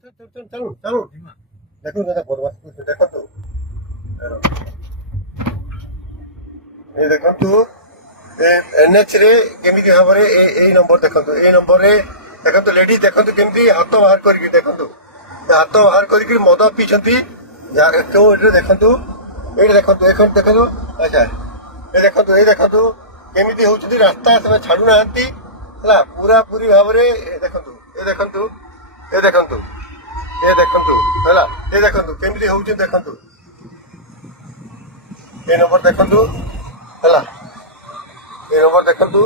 ଚାଲୁ ଚାଲୁ ଦେଖନ୍ତୁ ଦାଦା ବଦମାସ ଦେଖନ୍ତୁ ଏ ଦେଖନ୍ତୁ ଏନ୍ଏଚ୍ ରେ କେମିତି ଭାବରେ ଏଇ ନମ୍ବର ଦେଖନ୍ତୁ ଏଇ ନମ୍ବରରେ ଦେଖନ୍ତୁ ଲେଡିଜ ଦେଖନ୍ତୁ କେମିତି ହାତ ବାହାର କରିକି ଦେଖନ୍ତୁ ହାତ ବାହାର କରିକି ମଦ ପିଇଛନ୍ତି କେଉଁ ଏଇଠି ଦେଖନ୍ତୁ ଏଇଠି ଦେଖନ୍ତୁ ଦେଖନ୍ତୁ ଆଚ୍ଛା ଏ ଦେଖନ୍ତୁ କେମିତି ହଉଛନ୍ତି ରାସ୍ତା ସେମାନେ ଛାଡୁନାହାନ୍ତି ହେଲା ପୁରାପୁରି ଭାବରେ ଦେଖନ୍ତୁ ହେଲା ଦେଖନ୍ତୁ କେମିତି ହଉଛି ଦେଖନ୍ତୁ ଏ ନମ୍ବର ଦେଖନ୍ତୁ ହେଲା ଏ ନମ୍ବର ଦେଖନ୍ତୁ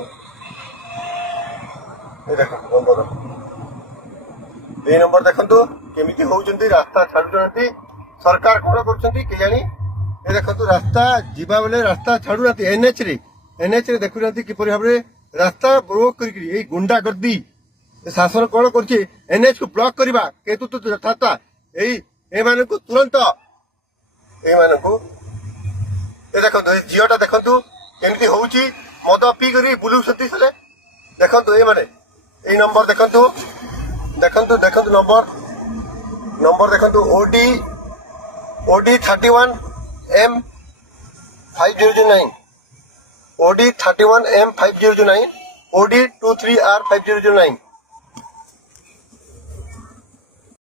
ଏଇ ନମ୍ବର ଦେଖନ୍ତୁ କେମିତି ହଉଛନ୍ତି ରାସ୍ତା ଛାଡୁନାହାନ୍ତି ସରକାର କଣ କରୁଛନ୍ତି କେଜାଣି ଏ ଦେଖନ୍ତୁ ରାସ୍ତା ଯିବା ବେଳେ ରାସ୍ତା ଛାଡୁନାହାନ୍ତି ଏନ୍ଏଚ୍ ରେ ଦେଖୁନାହାନ୍ତି କିପରି ଭାବରେ ରାସ୍ତା ବ୍ଲକ୍ କରିକି ଏଇ ଗୁଣ୍ଡା ଗର୍ଦି ଶାସନ କଣ କରୁଛି ଏନ୍ଏଚ୍ କୁ ବ୍ଲକ୍ କରିବା କିନ୍ତୁ ଯଥାର୍ଥ ଏମାନଙ୍କୁ ତୁରନ୍ତ ଏମାନଙ୍କୁ ଦେଖନ୍ତୁ ଏଇ ଝିଅଟା ଦେଖନ୍ତୁ କେମିତି ହଉଛି ମଦ ପିଇ କରି ବୁଲୁଛନ୍ତି ସେ ଦେଖନ୍ତୁ ଏଇମାନେ ଏଇ ନମ୍ବର ଦେଖନ୍ତୁ ନମ୍ବର ଦେଖନ୍ତୁ OD 31M5009 OD 31M5009 OD 23R5009